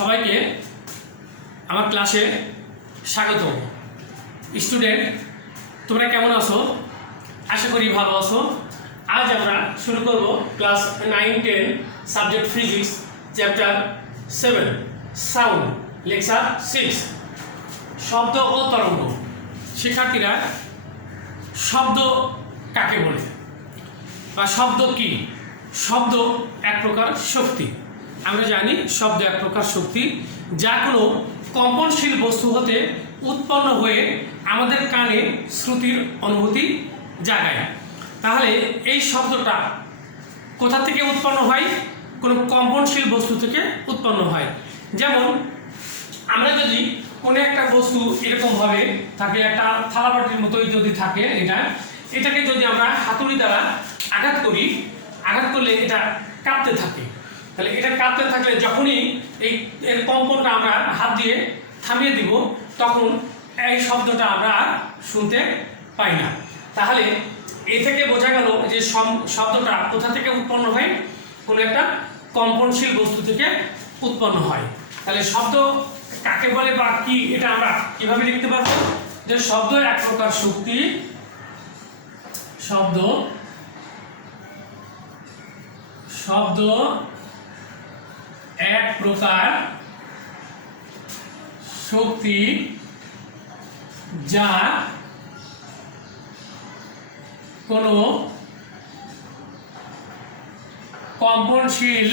সবাইকে আমার ক্লাসে স্বাগত। স্টুডেন্ট, তোমরা কেমন আছো? আশা করি ভালো আছো। আজ আমরা শুরু করব class 9-10 subject physics chapter 7 sound, lecture 6 শব্দ ও তরঙ্গ। শিক্ষার্থীরা, শব্দ কাকে বলে বা শব্দ কি? শব্দ এক প্রকার শক্তি। আমরা জানি শব্দ এক প্রকার শক্তি, যা কোনো কম্পনশীল বস্তু হতে উৎপন্ন হয়ে আমাদের কানে শ্রুতির অনুভূতি জাগায়। তাহলে এই শব্দটা কোথা থেকে উৎপন্ন হয়? কোনো কম্পনশীল বস্তু থেকে উৎপন্ন হয়। যেমন আমরা যদি কোনো একটা বস্তু এরকমভাবে থাকে, একটা থালাবাটির মতোই যদি থাকে, এটাকে যদি আমরা হাতুড়ি দ্বারা আঘাত করি, আঘাত করলে এটা কাঁপতে থাকে। তাহলে এটা কাঁপতে থাকলে যখনই এর কম্পনটা আমরা হাত দিয়ে থামিয়ে দিব, তখন এই শব্দটা আমরা শুনতে পাই না। তাহলে এ থেকে বোঝা গেল যে শব্দটা কোথা থেকে উৎপন্ন হয়? কোনো একটা কম্পনশীল বস্তু থেকে উৎপন্ন হয়। তাহলে শব্দ কাকে বলে বা কি, এটা আমরা কিভাবে লিখতে পারবো? যে শব্দ এক প্রকার শক্তি, শব্দ এক প্রকার শক্তি যা কোনো কম্পনশীল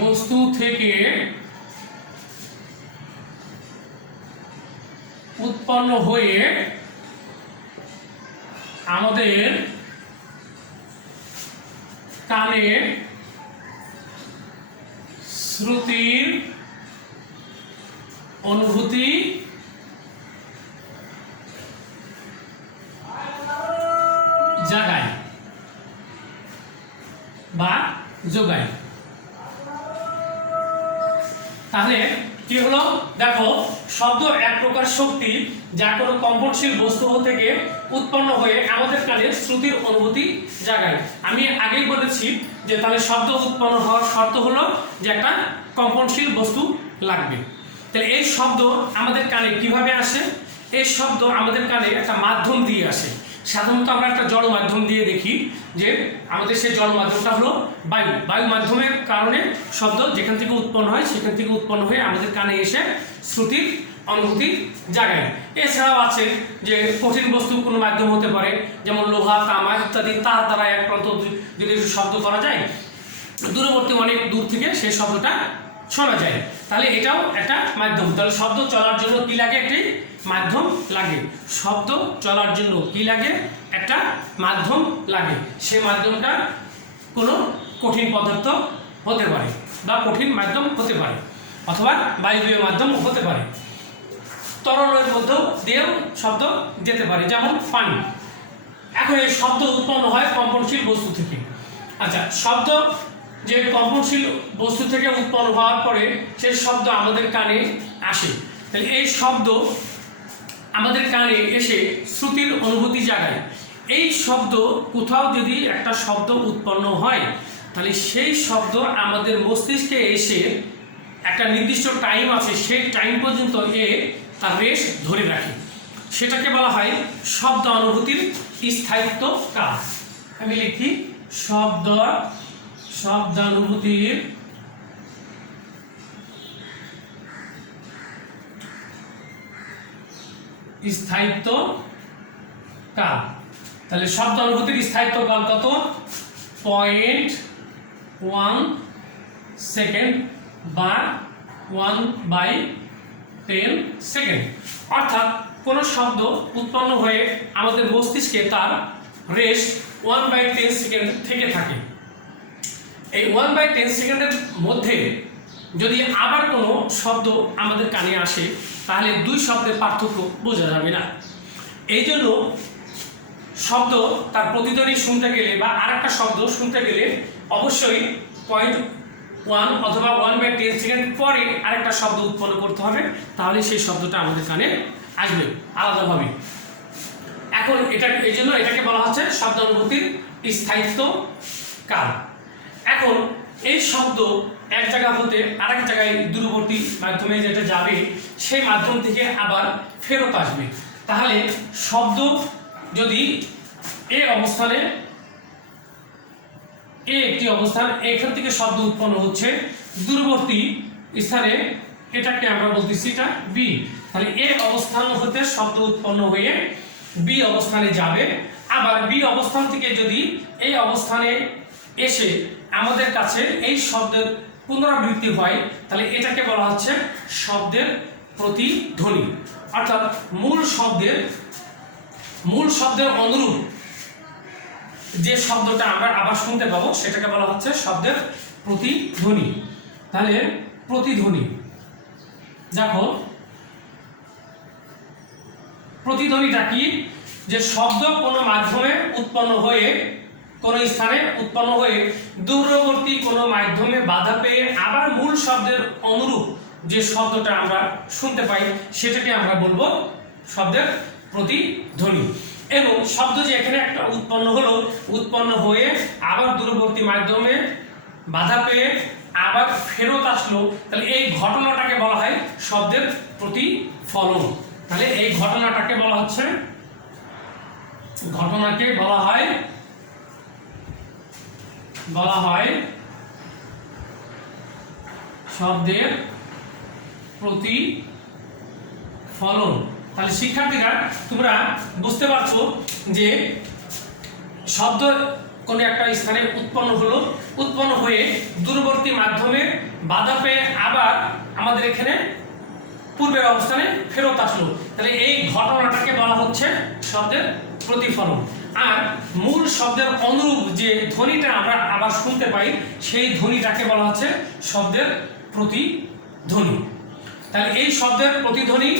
বস্তু থেকে উৎপন্ন হয়ে আমাদের কানে শ্রুতির অনুভূতি জাগায় বা যোগায়। তাহলে কি হলো? দেখো, শব্দ এক প্রকার শক্তি যা কোনো কম্পনশীল বস্তু থেকে উৎপন্ন হয়ে আমাদের কানে শ্রুতির অনুভূতি জাগায়। আমি আগেই বলেছি যে তাহলে শব্দ উৎপন্ন হওয়ার শর্ত হলো যে একটা কম্পনশীল বস্তু লাগবে। তাহলে এই শব্দ আমাদের কানে কিভাবে আসে? এই শব্দ আমাদের কানে একটা মাধ্যম দিয়ে আসে। সাধারণত আমরা একটা জড় মাধ্যম দিয়ে দেখি যে আমাদের সেই জড় মাধ্যমটা হলো বায়ু। বায়ু মাধ্যমের কারণে শব্দ যেখান থেকে উৎপন্ন হয় সেখান থেকে উৎপন্ন হয়ে আমাদের কানে এসে শ্রুতির অনুভূতি জাগায়। এছাড়াও আছে যে কঠিন বস্তু কোনো মাধ্যম হতে পারে, যেমন লোহা, তামা ইত্যাদি। তার দ্বারা এক প্রান্ত যদি শব্দ করা যায়, দূরবর্তী অনেক দূর থেকে সেই শব্দটা শোনা যায়। তাহলে এটাও একটা মাধ্যম। তাহলে শব্দ চলার জন্য কি লাগে? একটি মাধ্যম লাগে। শব্দ চলার জন্য কি লাগে? একটা মাধ্যম লাগে। সে মাধ্যমটা কোনো কঠিন পদার্থ হতে পারে বা কঠিন মাধ্যম হতে পারে, অথবা বায়বীয় মাধ্যম হতে পারে। তরলের মধ্যে দিয়েও শব্দ যেতে পারে, যেমন পানি। এখন এই শব্দ উৎপন্ন হয় কম্পনশীল বস্তু থেকে। আচ্ছা, শব্দ যে কম্পনশীল বস্তু থেকে উৎপন্ন হওয়ার পরে সেই শব্দ আমাদের কানে আসে। তাহলে এই শব্দ আমাদের কানে এসে শ্রুতির অনুভূতি জাগায়। এই শব্দ কোথাও যদি একটা শব্দ উৎপন্ন হয়, তাহলে সেই শব্দ আমাদের মস্তিষ্কে এসে একটা নির্দিষ্ট টাইম আছে, সেই টাইম পর্যন্ত তার রেশ ধরে রাখে। সেটাকে বলা হয় শব্দ অনুভূতির স্থায়িত্ব কাল। আমি লিখি শব্দানুভূতির স্থায়িত্ব কাল। তাহলে শব্দ অনুভূতির স্থায়িত্ব কাল কত? 0.1 সেকেন্ড বা 1/10 সেকেন্ড। অর্থাৎ কোন শব্দ উৎপন্ন হয়ে আমাদের মস্তিষ্কে তার রেশ 1/10 সেকেন্ড থেকে থাকে। এই 1/10 সেকেন্ডের মধ্যে যদি আবার কোনো শব্দ আমাদের কানে আসে, তাহলে দুই শব্দের পার্থক্য বোঝা যাবে না। এই জন্য শব্দ তার প্রতিধ্বনি শুনতে গেলে বা আরেকটা শব্দ শুনতে গেলে অবশ্যই 0.1 অথবা 1/10 সেকেন্ড পরে আরেকটা শব্দ উৎপন্ন করতে হবে, তাহলে সেই শব্দটা আমাদের কানে আসবে আলাদাভাবে। এখন এই জন্য এটাকে বলা হচ্ছে শব্দানুভূতির স্থায়িত্ব কাল। এখন এই শব্দ এক জায়গা হতে আরেক জায়গায় দূরবর্তী মাধ্যমে যেটা যাবে সেই মাধ্যম থেকে আবার ফেরত আসবে। তাহলে শব্দ যদি এই অবস্থানে, এ একটি অবস্থান, এখান থেকে শব্দ উৎপন্ন হচ্ছে, দূরবর্তী স্থানে এটাকে আমরা বলতেছি এটা বি। তাহলে এ অবস্থান হতে শব্দ উৎপন্ন হয়ে বি অবস্থানে যাবে, আবার বি অবস্থান থেকে যদি এই অবস্থানে এসে আমাদের কাছে এই শব্দের পুনরাবৃত্তি হয়, তাহলে এটাকে বলা হচ্ছে শব্দের প্রতিধ্বনি। অর্থাৎ মূল শব্দের অনুরূপ যে শব্দটা আমরা আবার শুনতে পাবো সেটাকে বলা হচ্ছে শব্দের প্রতিধ্বনি। তাহলে প্রতিধ্বনি, দেখো প্রতিধ্বনিটা কি? যে শব্দ কোনো মাধ্যমে উৎপন্ন হয়ে, কোনো স্থানে উৎপন্ন হয়ে দূরবর্তী কোনো মাধ্যমে বাধা পেয়ে আবার মূল শব্দের অনুরূপ যে শব্দটা আমরা শুনতে পাই সেটাকে আমরা বলবো শব্দের প্রতিধ্বনি। এবং শব্দ যে এখানে একটা উৎপন্ন হলো, উৎপন্ন হয়ে আবার দূরবর্তী মাধ্যমে বাধা পেয়ে আবার ফেরত আসলো, তাহলে এই ঘটনাটাকে বলা হয় শব্দের প্রতিফলন। তাহলে এই ঘটনাটাকে বলা হচ্ছে, ঘটনাকে বলা হয় শব্দের প্রতিফলন। তাহলে শিক্ষার্থীরা তোমরা বুঝতে পারছো যে শব্দ কোন একটা স্থানে উৎপন্ন হলো, উৎপন্ন হয়ে দূরবর্তী মাধ্যমে বাধা পেয়ে আবার আমাদের এখানে পূর্বের অবস্থানে ফেরত আসলো, তাহলে এই ঘটনাটাকে বলা হচ্ছে শব্দের প্রতিফলন। আর মূল শব্দের অনুরূপ যে ধ্বনিটা আমরা আবার শুনতে পাই সেই ধ্বনিটাকে বলা হচ্ছে শব্দের প্রতিধ্বনি। তাহলে এই শব্দের প্রতিধ্বনি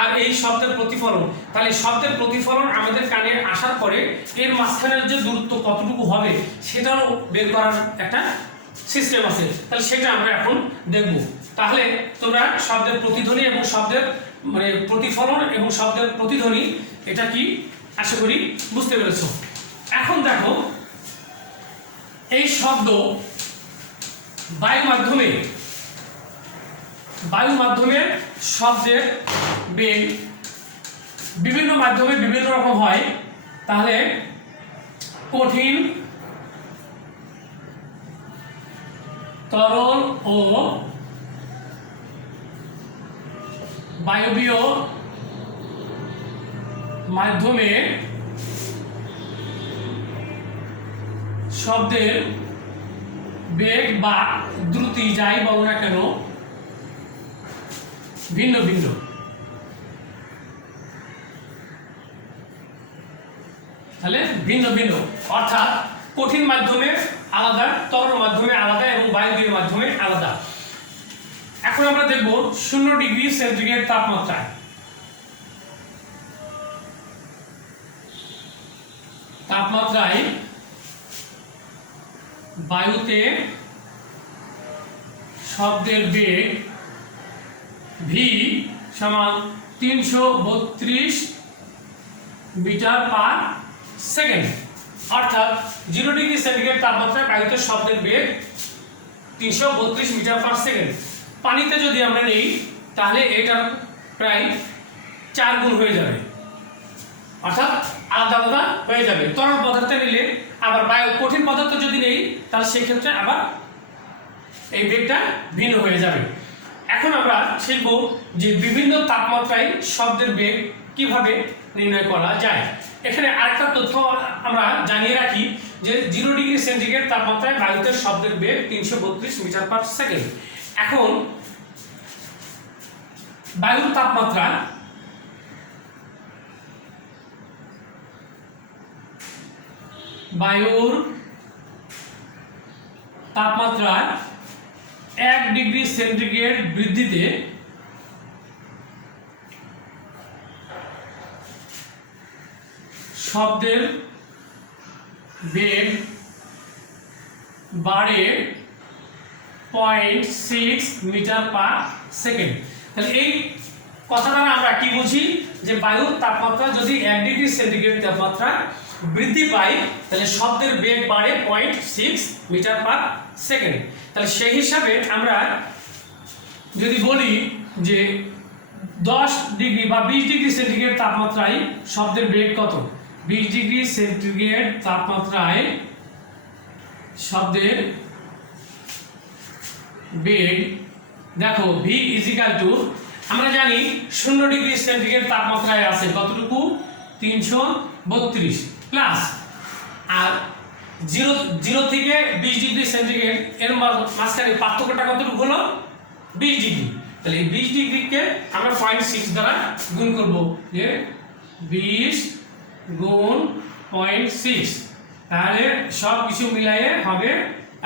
আর এই শব্দের প্রতিফলন, তাহলে শব্দের প্রতিফলন আমাদের কানে আসার পরে এর মাঝখানের যে দূরত্ব কতটুকু হবে সেটাও বের করার একটা সিস্টেম আছে, তাহলে সেটা আমরা এখন দেখব। তাহলে তোমরা শব্দের প্রতিধ্বনি এবং শব্দের প্রতিফলন এবং শব্দের প্রতিধ্বনি এটা কি আশা করি বুঝতে পেরেছো। এখন দেখো এই শব্দ বায়ু মাধ্যমে শব্দের বেগ বিভিন্ন মাধ্যমে বিভিন্ন রকম হয়। তাহলে কঠিন, তরল ও বায়বীয় মাধ্যমে শব্দের বেগ বা দ্রুতি যাই বলো না কেন ভিন্ন ভিন্ন। তাহলে ভিন্ন ভিন্ন অর্থাৎ কঠিন মাধ্যমে আলাদা, তরল মাধ্যমে আলাদা এবং বায়বীয় মাধ্যমে আলাদা। এখন আমরা দেখব 0 ডিগ্রি সেন্টিগ্রেড তাপমাত্রায় বায়ুতে শব্দের বেগ ভি সমান 332 মিটার পার সেকেন্ড। অর্থাৎ 0 ডিগ্রি সেন্টিগ্রেড তাপমাত্রায় বায়ুতে শব্দের বেগ 332 মিটার পার সেকেন্ড। পানিতে যদি আমরা নেই তাহলে এটা প্রায় 4 গুণ হয়ে যাবে, অর্থাৎ আলাদা আলাদা হয়ে যাবে। তরল পদার্থে নিলে আবার কঠিন পদার্থ যদি নেই তাহলে সেক্ষেত্রে আবার এই বেগটা ভিন্ন হয়ে যাবে। এখন আমরা শিখব যে বিভিন্ন তাপমাত্রায় শব্দের বেগ কিভাবে নির্ণয় করা যায়। এখানে আরেকটা তথ্য আমরা জানিয়ে রাখি যে 0 ডিগ্রি সেন্টিগ্রেড তাপমাত্রায় বায়ুতে শব্দের বেগ 332 মিটার পার সেকেন্ড। এখন বায়ুর তাপমাত্রা 1 ডিগ্রি সেন্টিগ্রেড বৃদ্ধিতে শব্দের বেগ বাড়ে 0.6 মিটার পার সেকেন্ড। তাহলে এই কথা দ্বারা আমরা কি বুঝি যে বায়ুর তাপমাত্রা যদি 1 ডিগ্রি সেন্টিগ্রেড তাপমাত্রা বৃদ্ধি পায় তাহলে শব্দের বেগ বাড়ে 0.6 মিটার পার সেকেন্ড। তাহলে সেই হিসাবে আমরা যদি বলি যে 10 ডিগ্রি বা 20 ডিগ্রি সেন্টিগ্রেড তাপমাত্রায় শব্দের বেগ কত, 20 ডিগ্রি সেন্টিগ্রেড তাপমাত্রায় শব্দের বেগ, দেখো v ইজিক্যাল টু, আমরা জানি 0 ডিগ্রি সেন্টিগ্রেড তাপমাত্রায় আছে কতটুকু, 332 প্লাস, আর 0 থেকে 20 ডিগ্রি সেন্টিগ্রেড এর মাঝখানে পার্থক্যটা কতটুকু হলো, 20 ডিগ্রি। তাহলে এই 20 ডিগ্রিকে আমরা 0.6 দ্বারা গুণ করব, যে 20 গুণ 0.6, তাহলে সব কিছু মিলাইয়ে হবে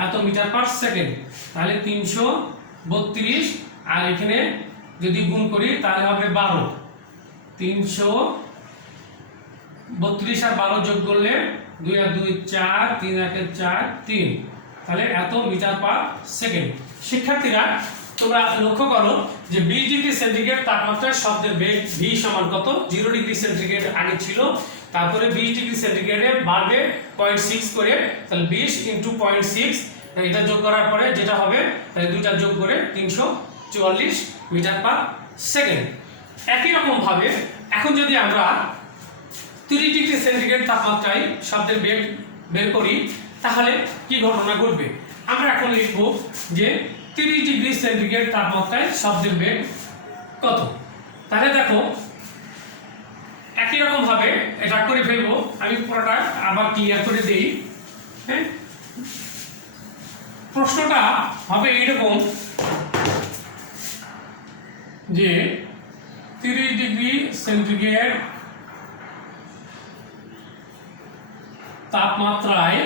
এত মিটার পার সেকেন্ড। তাহলে 332, আর এখানে যদি গুণ করি তাহলে হবে 12, 332 আর 12 যোগ করলে 2 আর 2 4, 3 আর 4, 3, তাহলে এত মিটার পার সেকেন্ড। শিক্ষার্থীরা তোমরা লক্ষ্য করো যে 20 ডিগ্রি সেন্টিগ্রেড তাপমাত্রায় শব্দের বেগ v সমান কত, 0 ডিগ্রি সেন্টিগ্রেড আগে ছিল, তারপরে 20 ডিগ্রি সেন্টিগ্রেডে বাড়বে 0.6 করে, তাহলে 20 × 0.6, এটা যোগ করার পরে যেটা হবে তাহলে দুইটা যোগ করে 344 মিটার পার সেকেন্ড। একই রকম ভাবে এখন যদি আমরা 30 ডিগ্রি সেন্টিগ্রেড তাপমাত্রায় শব্দের বেগ বের করি তাহলে কি ঘটনা ঘটবে, আমরা এখন লিখব যে 30 ডিগ্রি সেন্টিগ্রেড তাপমাত্রায় শব্দের বেগ কত। তাহলে দেখো একই রকম ভাবে এটা করে ফেলবো, আমি পুরোটা আবার ক্লিয়ার করে দেই। হ্যাঁ, প্রশ্নটা হবে এরকম যে 30 ডিগ্রি সেন্টিগ্রেড তাপমাত্রায়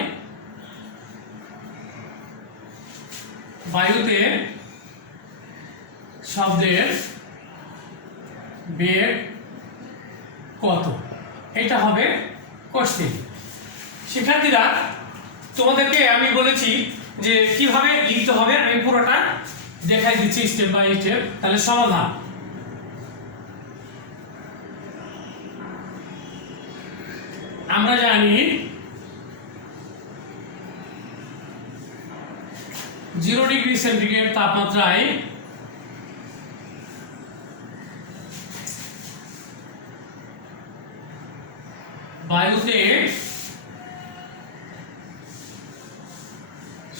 বায়ুতে শব্দের বেগ কত, এটা হবে কোশ্চেন। শিক্ষার্থীরা তোমাদেরকে আমি বলেছি যে কিভাবে লিখতে হবে, আমি পুরোটা দেখাই দিচ্ছি স্টেপ বাই স্টেপ। তাহলে সমাধান, আমরা জানি 0 ডিগ্রি সেন্টিগ্রেড তাপমাত্রায় বায়ুতে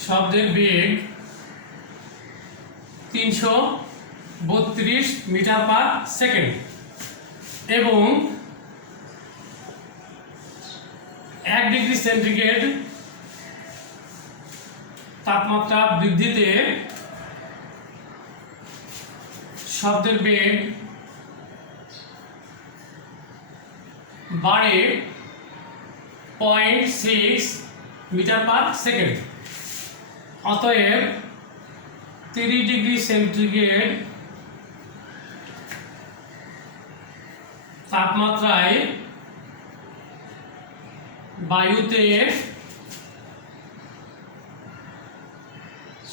শব্দের বেগ 332 মিটার পার সেকেন্ড এবং 1 ডিগ্রি সেন্টিগ্রেড তাপমাত্রা বৃদ্ধিতে শব্দের বেগ বাড়ে 0.6 মিটার পার সেকেন্ড। অতএব 30 ডিগ্রি সেন্টিগ্রেড তাপমাত্রায় বায়ুতে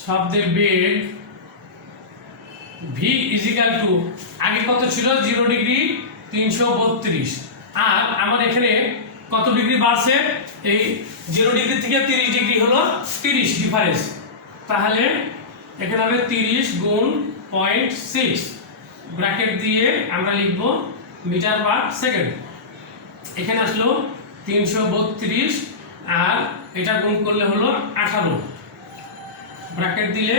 শব্দের বেগ v ইজিক্যাল টু, আগে কত ছিল 0 ডিগ্রি 332, আর আমার এখানে কত ডিগ্রি বাড়ছে, এই 0 ডিগ্রি থেকে 30 ডিগ্রি হলো 30 ডিফারেন্স, তাহলে এখানে হবে 30 গুণ 0.6 ব্র্যাকেট দিয়ে আমরা লিখব মিটার পার সেকেন্ড। এখানে আসলো 332 আর এটা গুণ করলে হলো 18, ব্র্যাকেট দিলে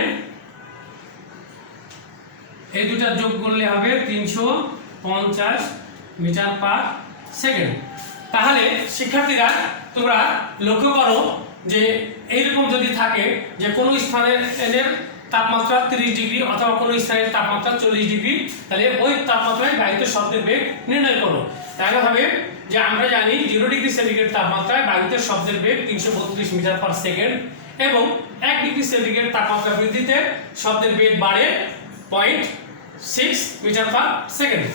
এই দুটা যোগ করলে হবে 350 মিটার পার সেকেন্ড। তাহলে শিক্ষার্থীরা তোমরা লক্ষ্য করো যে এইরকম যদি থাকে যে কোনো স্থানের তাপমাত্রা 30 ডিগ্রি অথবা কোনো স্থানের তাপমাত্রা 40 ডিগ্রি, তাহলে ওই তাপমাত্রায় বায়ুতে শব্দের বেগ নির্ণয় করো। তাহলে হবে যে আমরা জানি 0 ডিগ্রি সেন্টিগ্রেড তাপমাত্রায় বায়ুতে শব্দের বেগ 332 মিটার পার সেকেন্ড এবং 1 ডিগ্রি সেন্টিগ্রেড তাপমাত্রা বৃদ্ধিতে শব্দের বেগ বাড়ে 0.6 মিটার পার সেকেন্ড।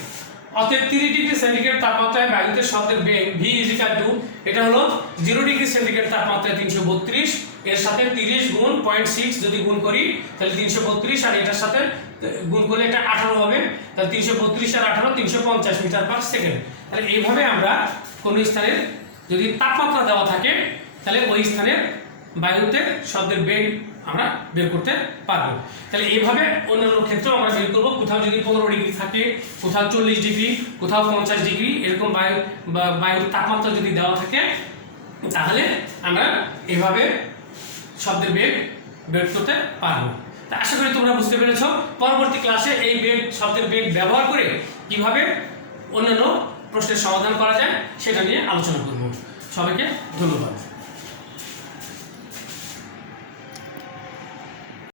অতএব 30 ডিগ্রি সেন্টিগ্রেড তাপমাত্রায় বায়ুতে শব্দের বেগ v ইজিক্যাল টু, এটা হলো 0 ডিগ্রি সেন্টিগ্রেড তাপমাত্রায় 332, এর সাথে 30 গুণ 0.6 যদি গুণ করি তাহলে 332, আর এটার সাথে গুণ করলে এটা 18 হবে, তাহলে 332 আর 18 350 মিটার পার সেকেন্ড। তাহলে এইভাবে আমরা কোন স্থানের যদি তাপমাত্রা দেওয়া থাকে তাহলে ওই স্থানের বায়ুতে শব্দের বেগ আমরা বের করতে পারবো। তাহলে এইভাবে অন্যান্য ক্ষেত্রেও আমরা বের করবো। কোথাও যদি 15 ডিগ্রি থাকে, কোথাও 40 ডিগ্রি, কোথাও 50 ডিগ্রি, এরকম বায়ুর তাপমাত্রা যদি দেওয়া থাকে তাহলে আমরা এভাবে শব্দের বেগ বের করতে পারবো। তা আশা করি তোমরা বুঝতে পেরেছো। পরবর্তী ক্লাসে এই শব্দের বেগ ব্যবহার করে কিভাবে অন্যান্য প্রশ্নের সমাধান করা যায় সেটা নিয়ে আলোচনা করব। সবাইকে ধন্যবাদ।